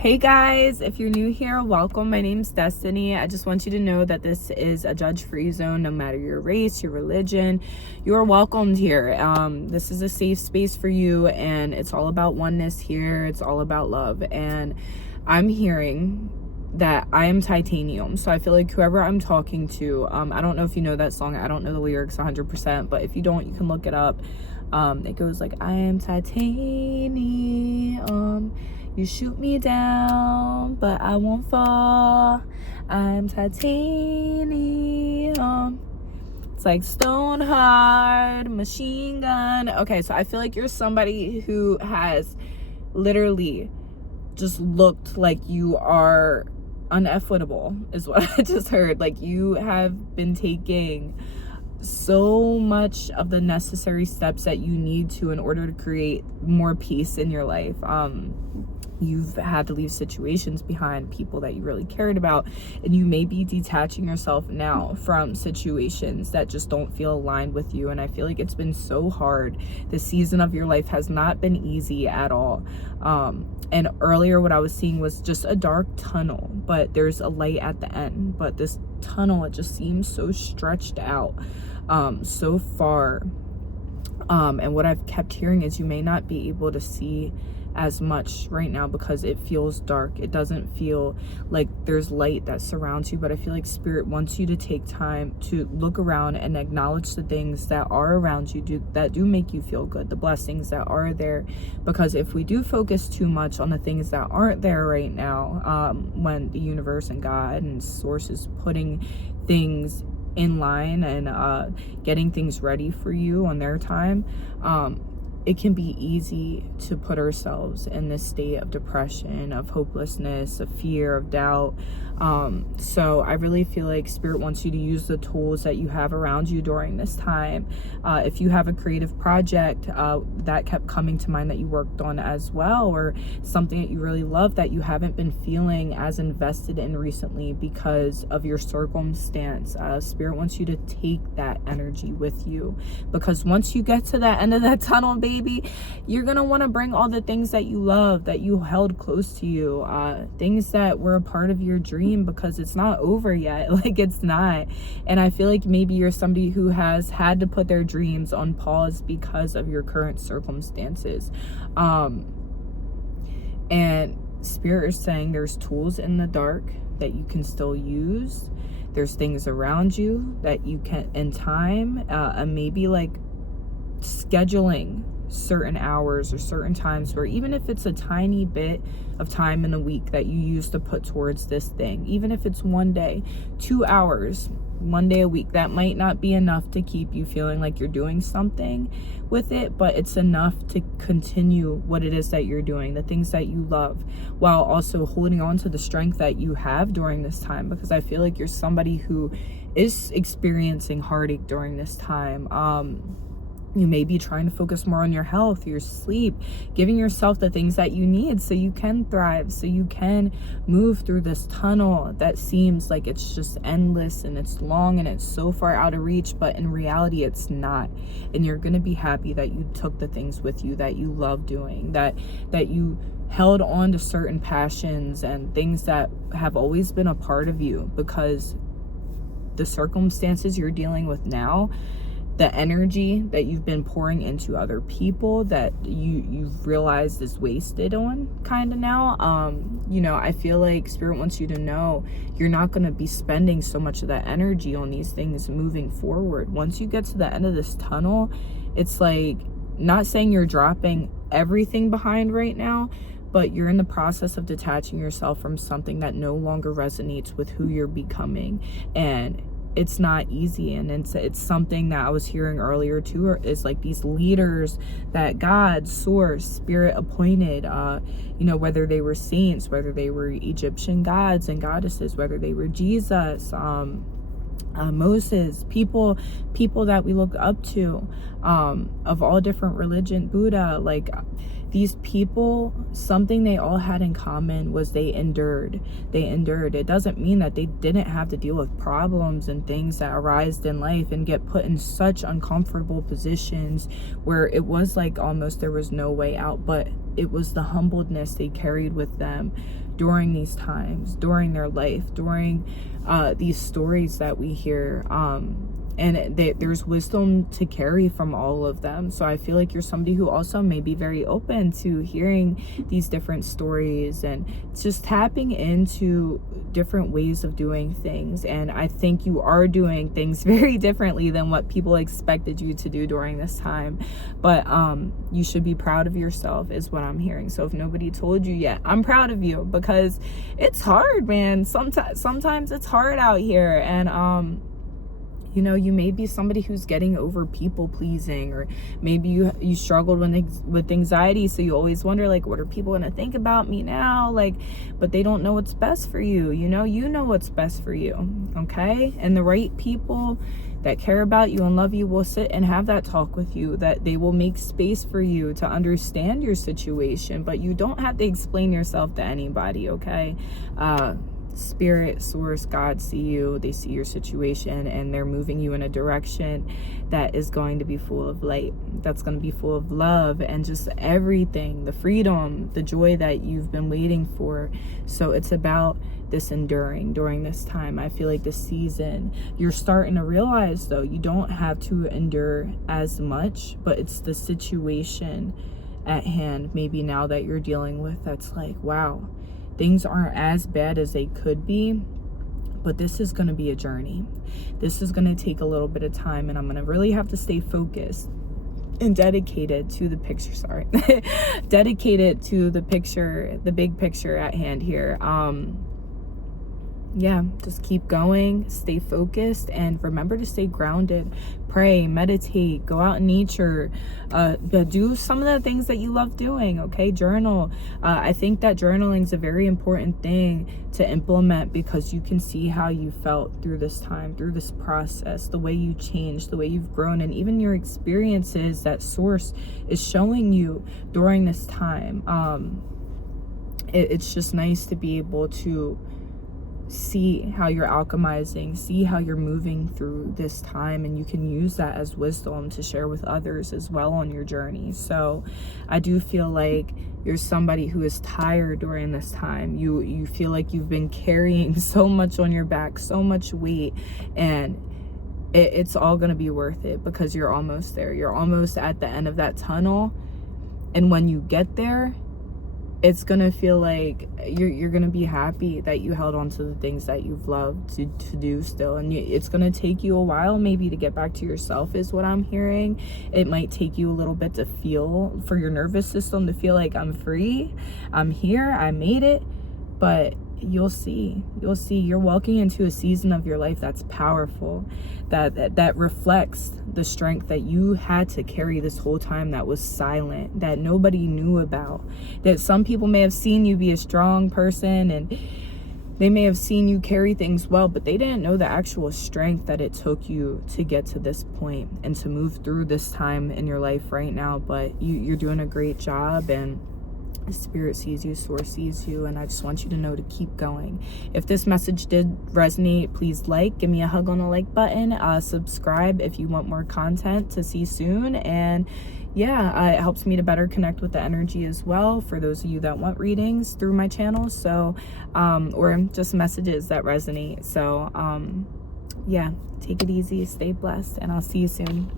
Hey guys, if you're new here, welcome. My name's Destiny. I just want you to know that this is a judge-free zone. No matter your race, your religion, you are welcomed here. This is a safe space for you, and it's all about oneness here. It's all about love. And I'm hearing that I am titanium. So I feel like whoever I'm talking to, I don't know if you know that song. I don't know the lyrics 100%, but if you don't, you can look it up. It goes like, I am titanium. You shoot me down, but I won't fall. I'm titanium. It's like stone hard, machine gun. Okay, so I feel like you're somebody who has literally just looked like you are unequitable, is what I just heard. Like you have been taking so much of the necessary steps that you need to in order to create more peace in your life. You've had to leave situations behind, people that you really cared about, and you may be detaching yourself now from situations that just don't feel aligned with you. And I feel like it's been so hard. This season of your life has not been easy at all. And earlier what I was seeing was just a dark tunnel, but there's a light at the end. But this tunnel, it just seems so stretched out, so far. And what I've kept hearing is you may not be able to see as much right now because it feels dark. It doesn't feel like there's light that surrounds you, but I feel like Spirit wants you to take time to look around and acknowledge the things that are around you, that do make you feel good, the blessings that are there. Because if we do focus too much on the things that aren't there right now, when the universe and God and Source is putting things in line and getting things ready for you on their time, it can be easy to put ourselves in this state of depression, of hopelessness, of fear, of doubt. So I really feel like Spirit wants you to use the tools that you have around you during this time. If you have a creative project that kept coming to mind that you worked on as well, or something that you really love that you haven't been feeling as invested in recently because of your circumstance, Spirit wants you to take that energy with you, because once you get to that end of that tunnel, baby, you're gonna want to bring all the things that you love, that you held close to you, things that were a part of your dream, because it's not over yet. Like, it's not. And I feel like maybe you're somebody who has had to put their dreams on pause because of your current circumstances. And Spirit is saying there's tools in the dark that you can still use. There's things around you that you can, in time, and maybe like scheduling certain hours or certain times, where even if it's a tiny bit of time in a week that you use to put towards this thing, even if it's 1 day, 2 hours, 1 day a week, that might not be enough to keep you feeling like you're doing something with it, but it's enough to continue what it is that you're doing, the things that you love, while also holding on to the strength that you have during this time. Because I feel like you're somebody who is experiencing heartache during this time. You may be trying to focus more on your health, your sleep, giving yourself the things that you need so you can thrive, so you can move through this tunnel that seems like it's just endless and it's long and it's so far out of reach, but in reality it's not. And you're going to be happy that you took the things with you that you love doing, that you held on to certain passions and things that have always been a part of you, because the circumstances you're dealing with now, the energy that you've been pouring into other people that you've realized is wasted on kind of now, I feel like Spirit wants you to know you're not going to be spending so much of that energy on these things moving forward. Once you get to the end of this tunnel, it's like, not saying you're dropping everything behind right now, but you're in the process of detaching yourself from something that no longer resonates with who you're becoming. And it's not easy, and it's something that I was hearing earlier too, is like these leaders that God, Source, Spirit appointed, whether they were saints, whether they were Egyptian gods and goddesses, whether they were Jesus, Moses, people that we look up to, of all different religion, Buddha, like these people, something they all had in common was they endured. It doesn't mean that they didn't have to deal with problems and things that arise in life and get put in such uncomfortable positions where it was like almost there was no way out, but it was the humbleness they carried with them during these times, during their life, during these stories that we hear. And there's wisdom to carry from all of them. So I feel like you're somebody who also may be very open to hearing these different stories and just tapping into different ways of doing things. And I think you are doing things very differently than what people expected you to do during this time. But you should be proud of yourself is what I'm hearing. So if nobody told you yet, I'm proud of you, because it's hard, man. Sometimes it's hard out here. And you know, you may be somebody who's getting over people pleasing, or maybe you struggled with anxiety, so you always wonder, like, what are people gonna think about me now? Like, but they don't know what's best for you. You know what's best for you, okay? And the right people that care about you and love you will sit and have that talk with you, that they will make space for you to understand your situation, but you don't have to explain yourself to anybody, okay? Spirit, source, God see you, they see your situation, and they're moving you in a direction that is going to be full of light, that's going to be full of love and just everything, the freedom, the joy that you've been waiting for. So it's about this enduring during this time. I feel like this season you're starting to realize, though, you don't have to endure as much, but it's the situation at hand maybe now that you're dealing with that's like, wow, things aren't as bad as they could be, but this is going to be a journey. This is going to take a little bit of time, and I'm going to really have to stay focused and dedicated to the picture. Dedicated to the picture, the big picture at hand here. Yeah, just keep going, stay focused, and remember to stay grounded. Pray, meditate, go out in nature, do some of the things that you love doing, okay? Journal. I think that journaling is a very important thing to implement, because you can see how you felt through this time, through this process, the way you changed, the way you've grown, and even your experiences that source is showing you during this time. It's just nice to be able to see how you're alchemizing, see how you're moving through this time, and you can use that as wisdom to share with others as well on your journey. So I do feel like you're somebody who is tired during this time. You feel like you've been carrying so much on your back, so much weight, and it's all gonna be worth it, because you're almost there. You're almost at the end of that tunnel, and when you get there, it's gonna feel like you're gonna be happy that you held on to the things that you've loved to do still. And it's gonna take you a while maybe to get back to yourself, is what I'm hearing. It might take you a little bit to feel, for your nervous system to feel like, I'm free, I'm here, I made it. But you'll see you're walking into a season of your life that's powerful, that reflects the strength that you had to carry this whole time, that was silent, that nobody knew about. That some people may have seen you be a strong person, and they may have seen you carry things well, but they didn't know the actual strength that it took you to get to this point and to move through this time in your life right now. But you're doing a great job, and Spirit sees you, source sees you, and I just want you to know to keep going. If this message did resonate, please give me a hug on the like button, subscribe if you want more content to see soon, and yeah, it helps me to better connect with the energy as well, for those of you that want readings through my channel. So or just messages that resonate. So yeah, take it easy, stay blessed, and I'll see you soon.